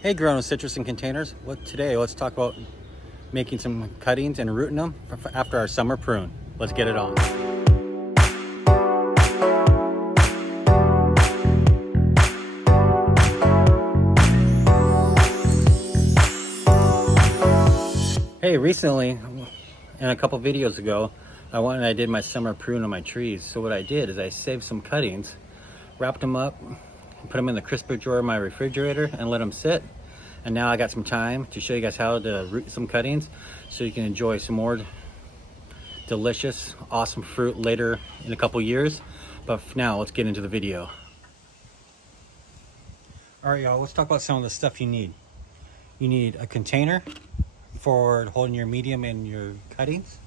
Hey, growing citrus in containers. Today let's talk about making some cuttings and rooting them after our summer prune. Let's get it on. Hey, recently, and a couple videos ago, I went and I did my summer prune on my trees. So what I did is I saved some cuttings, wrapped them up, put them in the crisper drawer of my refrigerator and let them sit. And now I got some time to show you guys how to root some cuttings so you can enjoy some more delicious, awesome fruit later in a couple years. But for now, let's get into the video. All right, y'all, let's talk about some of the stuff you need. You need a container for holding your medium and your cuttings,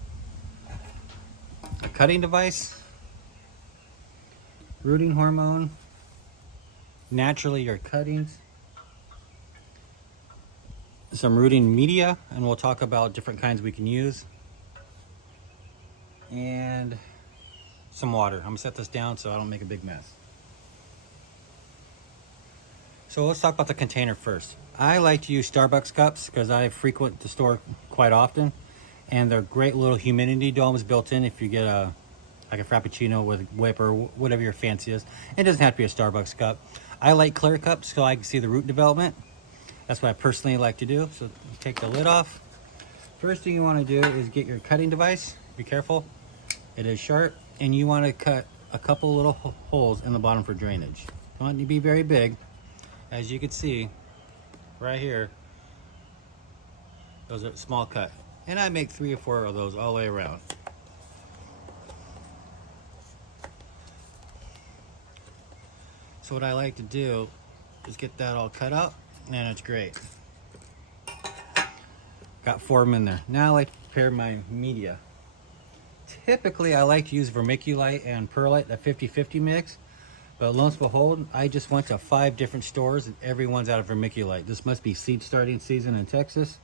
a cutting device, rooting hormone, naturally your cuttings, some rooting media, and we'll talk about different kinds we can use, and some water. I'm gonna set this down so I don't make a big mess. So let's talk about the container first. I like to use Starbucks cups because I frequent the store quite often, and they're great little humidity domes built in if you get like a Frappuccino with whip or whatever your fancy is. It doesn't have to be a Starbucks cup. I like clear cups so I can see the root development. That's what I personally like to do. So take the lid off. First thing you want to do is get your cutting device. Be careful, it is sharp, and you want to cut a couple little holes in the bottom for drainage. Don't want it to be very big. As you can see right here, those are small cut, and I make 3 or 4 of those all the way around. So what I like to do is get that all cut out, and it's great. Got 4 of them in there. Now I like to prepare my media. Typically I like to use vermiculite and perlite, a 50-50 mix. But lo and behold, I just went to 5 different stores and everyone's out of vermiculite. This must be seed starting season in Texas.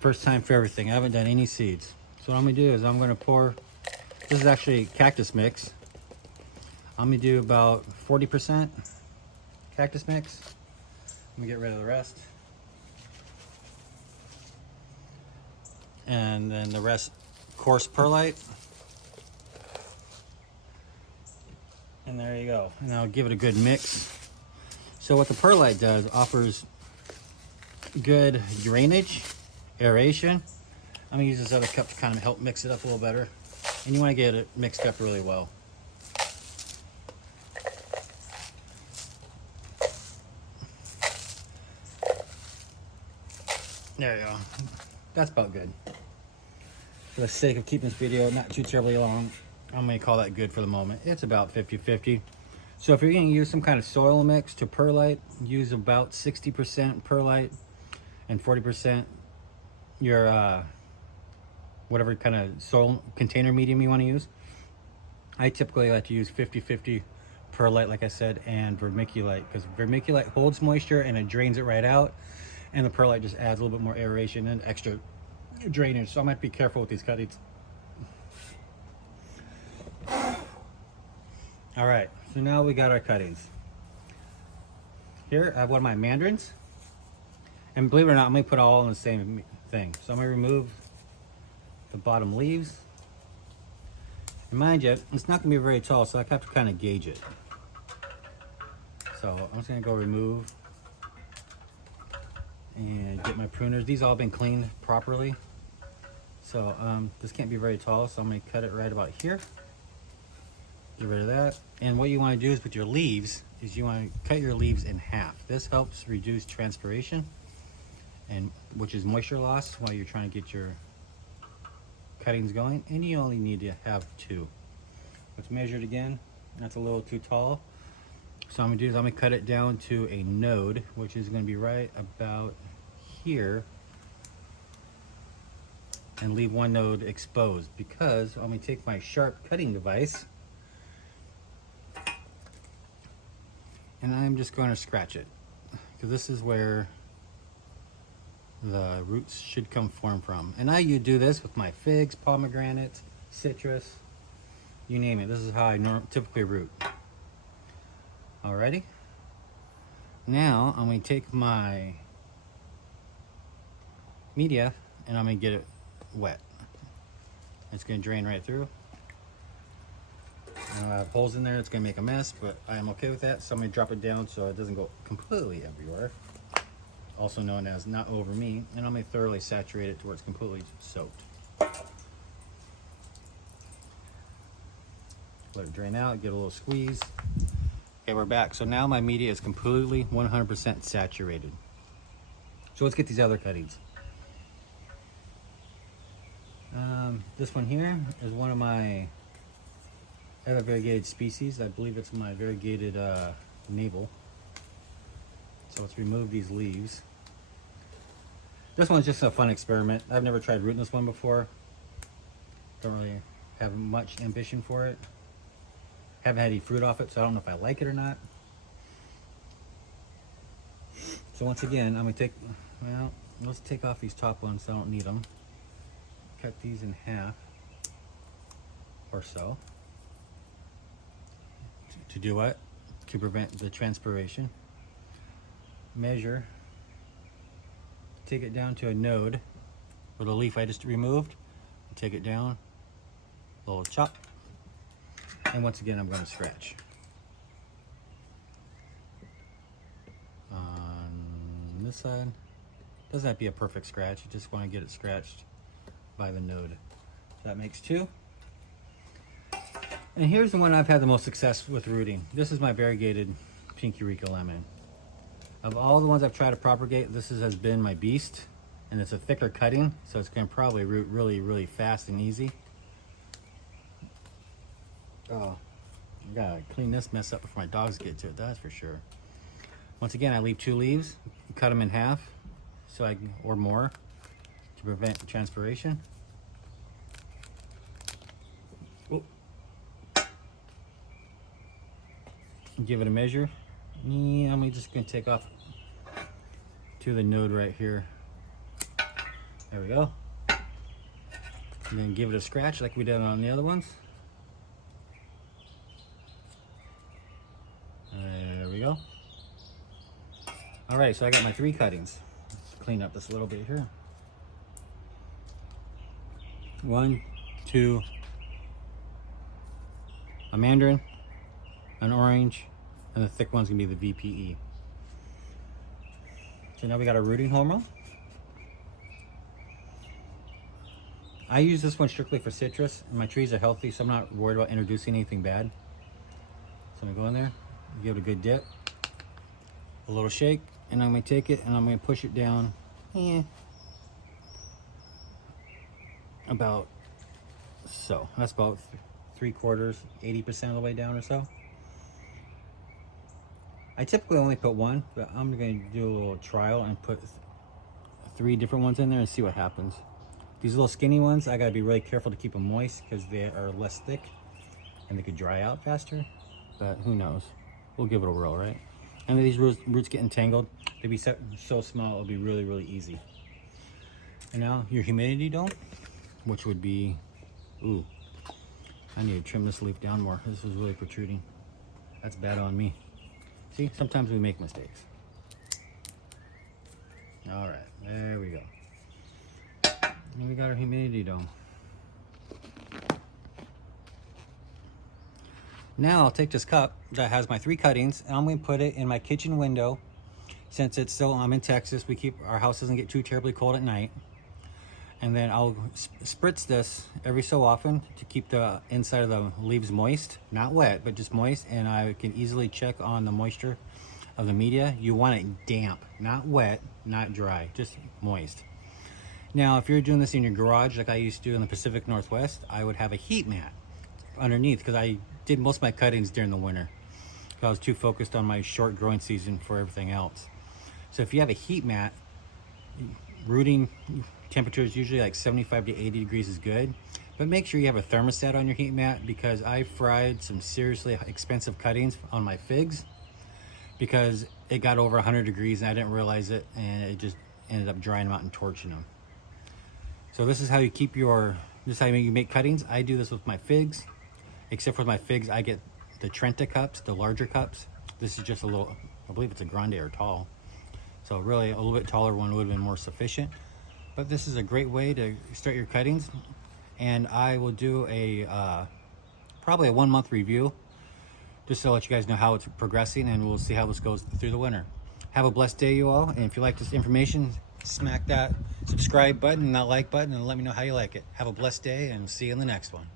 First time for everything. I haven't done any seeds. So what I'm gonna do is I'm gonna pour, this is actually cactus mix. I'm gonna do about 40% cactus mix. I'm gonna get rid of the rest. And then the rest, coarse perlite. And there you go. And I'll give it a good mix. So what the perlite does, offers good drainage, aeration. I'm gonna use this other cup to kind of help mix it up a little better. And you wanna get it mixed up really well. There you go. That's about good. For the sake of keeping this video not too terribly long, I'm gonna call that good for the moment. It's about 50-50. So if you're gonna use some kind of soil mix to perlite, use about 60% perlite and 40% your whatever kind of soil container medium you want to use. I typically like to use 50-50 perlite, like I said, and vermiculite, because vermiculite holds moisture and it drains it right out, and the perlite just adds a little bit more aeration and extra drainage. So I might be careful with these cuttings. All right, so now we got our cuttings. Here I have one of my mandarins, and believe it or not, I'm gonna put all in the same thing. So I'm gonna remove the bottom leaves. And mind you, it's not gonna be very tall, so I have to kind of gauge it. So I'm just gonna go remove and get my pruners. These all been cleaned properly. So this can't be very tall, so I'm gonna cut it right about here. Get rid of that. And what you want to do is with your leaves is you want to cut your leaves in half. This helps reduce transpiration, and which is moisture loss while you're trying to get your cuttings going. And you only need to have 2. Let's measure it again. That's a little too tall. So I'm gonna do is I'm gonna cut it down to a node, which is gonna be right about here, and leave one node exposed, because I'm gonna take my sharp cutting device and I'm just going to scratch it, because this is where the roots should come form from. And I do this with my figs, pomegranates, citrus, you name it. This is how I typically root. Alrighty. Now I'm going to take my media, and I'm gonna get it wet. It's gonna drain right through. I have holes in there, it's gonna make a mess, but I am okay with that. So I'm gonna drop it down so it doesn't go completely everywhere. Also known as not over me, and I'm gonna thoroughly saturate it to where it's completely soaked. Let it drain out, get a little squeeze. Okay, we're back. So now my media is completely 100% saturated. So let's get these other cuttings. This one here is one of my other variegated species. I believe it's my variegated navel. So let's remove these leaves. This one's just a fun experiment. I've never tried rooting this one before. Don't really have much ambition for it. Haven't had any fruit off it, so I don't know if I like it or not. So once again, I'm gonna take, well, let's take off these top ones so I don't need them. Cut these in half or so. To do what? To prevent the transpiration. Measure. Take it down to a node with a leaf I just removed. Take it down, a little chop. And once again, I'm going to scratch. On this side, doesn't have to be a perfect scratch. You just want to get it scratched by the node. So that makes 2. And here's the one I've had the most success with rooting. This is my variegated pink Eureka lemon. Of all the ones I've tried to propagate, this has been my beast. And it's a thicker cutting, so it's going to probably root really, really fast and easy. Oh, I gotta clean this mess up before my dogs get to it, that's for sure. Once again, I leave 2 leaves, cut them in half, so I can, or more, to prevent transpiration. Oh. Give it a measure. Yeah, I'm just gonna take off to the node right here. There we go. And then give it a scratch like we did on the other ones. There we go. All right, so I got my 3 cuttings. Let's clean up this a little bit here. 1, 2, a mandarin, an orange, and the thick one's gonna be the VPE. So now we got our rooting hormone. I use this one strictly for citrus, and my trees are healthy, so I'm not worried about introducing anything bad. So I'm gonna go in there, give it a good dip, a little shake, and I'm gonna take it and I'm gonna push it down about so. That's about 3/4, 80% of the way down or so. I typically only put 1, but I'm gonna do a little trial and put 3 different ones in there and see what happens. These little skinny ones, I gotta be really careful to keep them moist because they are less thick and they could dry out faster, but who knows? We'll give it a whirl, right? And these roots get entangled. They'd be so small, it'll be really, really easy. And now your humidity dome, which would be, ooh, I need to trim this leaf down more. This is really protruding. That's bad on me. See, sometimes we make mistakes. All right, there we go. And we got our humidity dome. Now I'll take this cup that has my 3 cuttings and I'm going to put it in my kitchen window. Since it's still, I'm in Texas, our house doesn't get too terribly cold at night. And then I'll spritz this every so often to keep the inside of the leaves moist, not wet, but just moist. And I can easily check on the moisture of the media. You want it damp, not wet, not dry, just moist. Now, if you're doing this in your garage, like I used to in the Pacific Northwest, I would have a heat mat underneath because I did most of my cuttings during the winter. I was too focused on my short growing season for everything else. So if you have a heat mat, rooting temperature is usually like 75 to 80 degrees is good. But make sure you have a thermostat on your heat mat because I fried some seriously expensive cuttings on my figs because it got over 100 degrees and I didn't realize it, and it just ended up drying them out and torching them. So this is how you keep this is how you make cuttings. I do this with my figs, except for my figs, I get the Trenta cups, the larger cups. This is just a little, I believe it's a grande or tall. So really a little bit taller one would have been more sufficient. But this is a great way to start your cuttings, and I will do a probably a 1 month review just to let you guys know how it's progressing, and we'll see how this goes through the winter. Have a blessed day, you all, and if you like this information, smack that subscribe button and that like button and let me know how you like it. Have a blessed day, and see you in the next one.